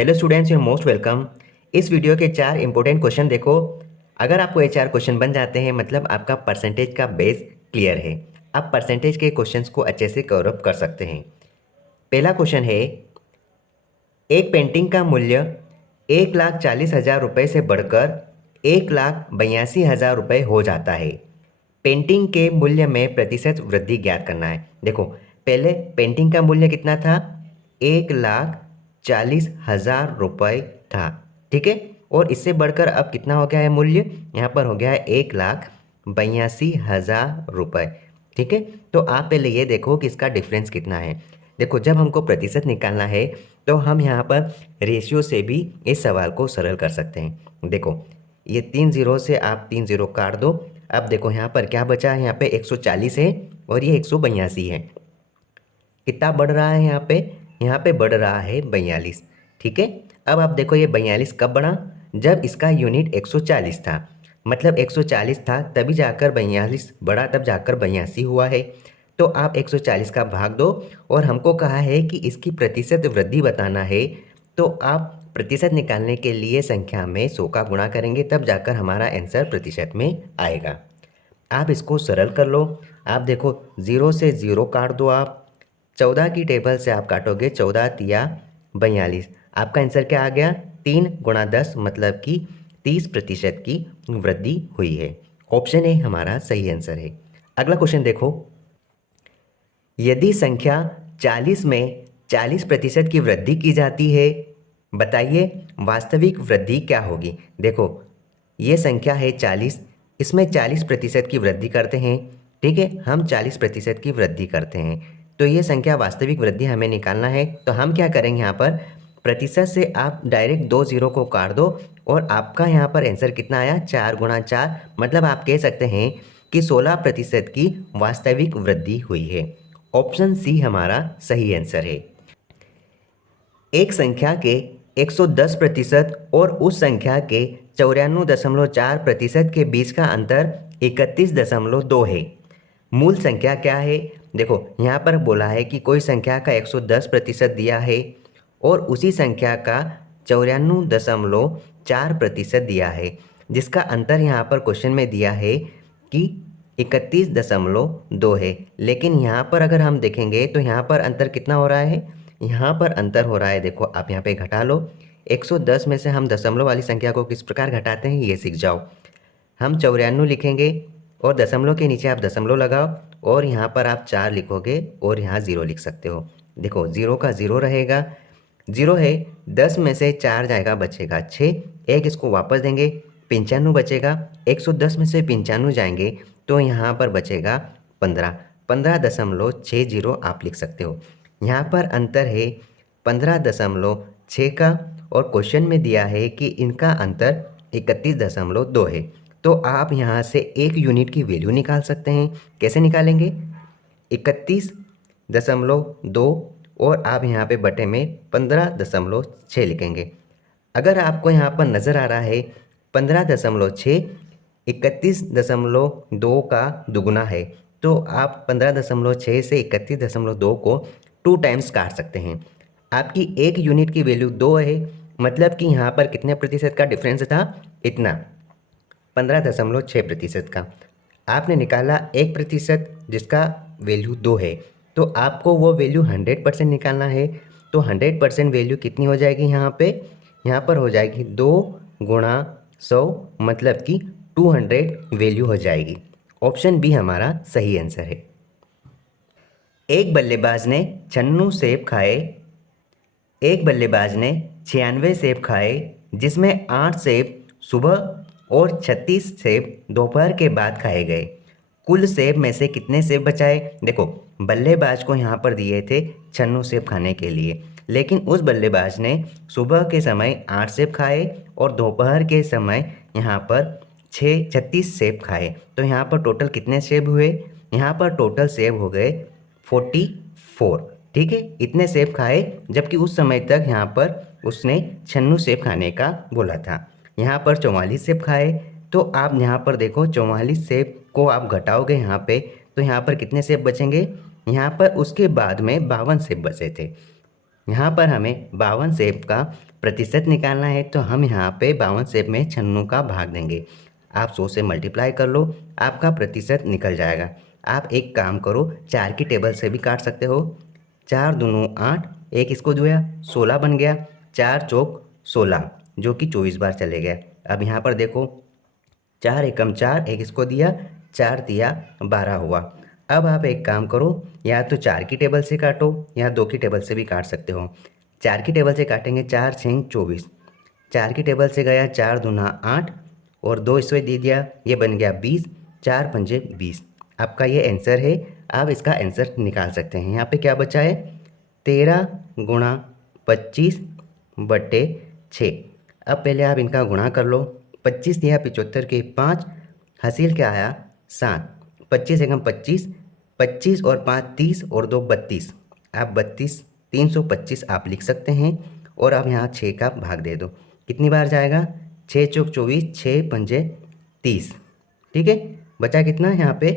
Hello students, you most welcome. इस video के 4 important question देखो। अगर आपको ये 4 क्वेश्चन बन जाते हैं मतलब आपका परसेंटेज का बेस क्लियर है। आप परसेंटेज के क्वेश्चंस को अच्छे से कवर अप कर सकते हैं। पहला क्वेश्चन है, एक पेंटिंग का मूल्य 1,40,000 रुपये से बढ़कर 1,82,000 रुपये हो जाता है। पेंटिंग के मूल्य में प्रतिशत वृद्धि ज्ञात करना है। देखो, पहले पेंटिंग का मूल्य कितना था? 1,40,000 रुपये था, ठीक है। और इससे बढ़कर अब कितना हो गया है मूल्य? यहाँ पर हो गया है 1,82,000 रुपये, ठीक है। तो आप पहले ये देखो कि इसका डिफरेंस कितना है। देखो, जब हमको प्रतिशत निकालना है तो हम यहाँ पर रेशियो से भी इस सवाल को सरल कर सकते हैं। देखो, ये 3 जीरो से आप 3 जीरो काट दो। अब देखो यहाँ पर क्या बचा है, यहाँ पे 140 है और ये 182 है। कितना बढ़ रहा है यहाँ पे? यहाँ पे बढ़ रहा है 42, ठीक है। अब आप देखो ये 42 कब बढ़ा? जब इसका यूनिट 140 था, मतलब 140 था तभी जाकर 42 बढ़ा, तब जाकर 82 हुआ है। तो आप 140 का भाग दो और हमको कहा है कि इसकी प्रतिशत वृद्धि बताना है। तो आप प्रतिशत निकालने के लिए संख्या में 100 का गुणा करेंगे, तब जाकर हमारा आंसर प्रतिशत में आएगा। आप इसको सरल कर लो। आप देखो, 0 से 0 काट दो। आप 14 की टेबल से आप काटोगे, 14 तिया 42। आपका आंसर क्या आ गया? 3 गुणा 10 मतलब कि 30% की वृद्धि हुई है। ऑप्शन ए हमारा सही आंसर है। अगला क्वेश्चन देखो, यदि संख्या 40 में 40% की वृद्धि की जाती है, बताइए वास्तविक वृद्धि क्या होगी। देखो, ये संख्या है 40, इसमें 40% की वृद्धि करते हैं, ठीक है। हम 40% की वृद्धि करते हैं, तो ये संख्या वास्तविक वृद्धि हमें निकालना है। तो हम क्या करेंगे, यहाँ पर प्रतिशत से आप डायरेक्ट 2 जीरो को काट दो और आपका यहाँ पर आंसर कितना आया? 4 गुणा 4, मतलब आप कह सकते हैं कि 16% की वास्तविक वृद्धि हुई है। ऑप्शन सी हमारा सही आंसर है। एक संख्या के 110% और उस संख्या के 94.4% के बीच का अंतर 31.2 है। मूल संख्या क्या है? देखो, यहाँ पर बोला है कि कोई संख्या का 110% दिया है और उसी संख्या का 94.4% दिया है, जिसका अंतर यहाँ पर क्वेश्चन में दिया है कि 31.2 है। लेकिन यहाँ पर अगर हम देखेंगे तो यहाँ पर अंतर कितना हो रहा है? यहाँ पर अंतर हो रहा है, देखो आप यहाँ पे घटा लो। 110 में से हम दशमलव वाली संख्या को किस प्रकार घटाते हैं ये सीख जाओ। हम 94 लिखेंगे और दशमलव के नीचे आप दशमलव लगाओ और यहाँ पर आप 4 लिखोगे और यहाँ 0 लिख सकते हो। देखो, 0 का 0 रहेगा, 0 है, 10 में से 4 जाएगा, बचेगा 6, एक इसको वापस देंगे, 95 बचेगा। 110 में से 95 जाएंगे तो यहाँ पर बचेगा 15, 15.60 आप लिख सकते हो। यहाँ पर अंतर है 15.6 का और क्वेश्चन में दिया है कि इनका अंतर 31.2 है। तो आप यहाँ से एक यूनिट की वैल्यू निकाल सकते हैं। कैसे निकालेंगे? 31.2 और आप यहाँ पे बटे में 15.6 लिखेंगे। अगर आपको यहाँ पर नज़र आ रहा है 15.6 31.2 का दुगुना है, तो आप 15.6 से 31.2 को 2 टाइम्स काट सकते हैं। आपकी एक यूनिट की वैल्यू 2 है, मतलब कि यहाँ पर कितने प्रतिशत का डिफरेंस था? इतना, 15.6% का। आपने निकाला 1% जिसका वैल्यू 2 है, तो आपको वो वैल्यू 100% निकालना है। तो 100% वैल्यू कितनी हो जाएगी यहाँ पे? यहाँ पर हो जाएगी 2 गुणा 100, मतलब कि 200 वैल्यू हो जाएगी। ऑप्शन बी हमारा सही आंसर है। एक बल्लेबाज ने 96 सेब खाए। एक बल्लेबाज ने 96 सेब खाए, जिसमें 8 सेब सुबह और 36 सेब दोपहर के बाद खाए गए। कुल सेब में से कितने सेब बचाए? देखो, बल्लेबाज को यहाँ पर दिए थे 96 सेब खाने के लिए, लेकिन उस बल्लेबाज ने सुबह के समय 8 सेब खाए और दोपहर के समय यहाँ पर 36 सेब खाए। तो यहाँ पर टोटल कितने सेब हुए? यहाँ पर टोटल सेब हो गए 44, ठीक है। इतने सेब खाए, जबकि उस समय तक यहाँ पर उसने 96 सेब खाने का बोला था। यहाँ पर 44 सेब खाए, तो आप यहाँ पर देखो 44 सेब को आप घटाओगे यहाँ पे, तो यहाँ पर कितने सेब बचेंगे? यहाँ पर उसके बाद में 52 सेब बचे थे। यहाँ पर हमें 52 का प्रतिशत निकालना है, तो हम यहाँ पे 52 में 96 का भाग देंगे। आप 100 से मल्टीप्लाई कर लो, आपका प्रतिशत निकल जाएगा। आप एक काम करो, 4 की टेबल से भी काट सकते हो। 4 दूनी 8, एक इसको जोया 16 बन गया, 4 चौक 16 जो कि 24 बार चले गए। अब यहाँ पर देखो 4 एकम 4, एक इसको दिया, 4 दिया 12 हुआ। अब आप एक काम करो, या तो 4 की टेबल से काटो या 2 की टेबल से भी काट सकते हो। 4 की टेबल से काटेंगे, 4 6 24, 4 की टेबल से गया 4 दूना 8 और 2 इसमें दे दिया, ये बन गया 20, 4 पंजे 20। आपका ये आंसर है, आप इसका आंसर निकाल सकते हैं। यहाँ पे क्या बचा है, 13 गुणा 25 बटे 6। अब पहले आप इनका गुणा कर लो, 25 दिया 75 के 5, हासिल क्या आया 7, 25 एकम 25, 25 और 5 30 और 2 32, आप 32 325 आप लिख सकते हैं। और अब यहाँ 6 का भाग दे दो, कितनी बार जाएगा, 6 चौक 24, 6 पंजे 30। ठीक है, बचा कितना यहाँ पे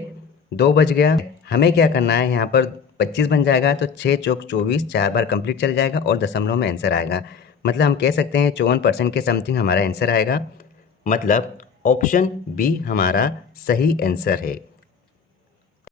2 बच गया। हमें क्या करना है, यहाँ पर 25 बन जाएगा तो 6 चौक 24 4 बार कंप्लीट चल जाएगा और दशमलव में आंसर आएगा। मतलब हम कह सकते हैं 54% के समथिंग हमारा आंसर आएगा। मतलब ऑप्शन बी हमारा सही आंसर है।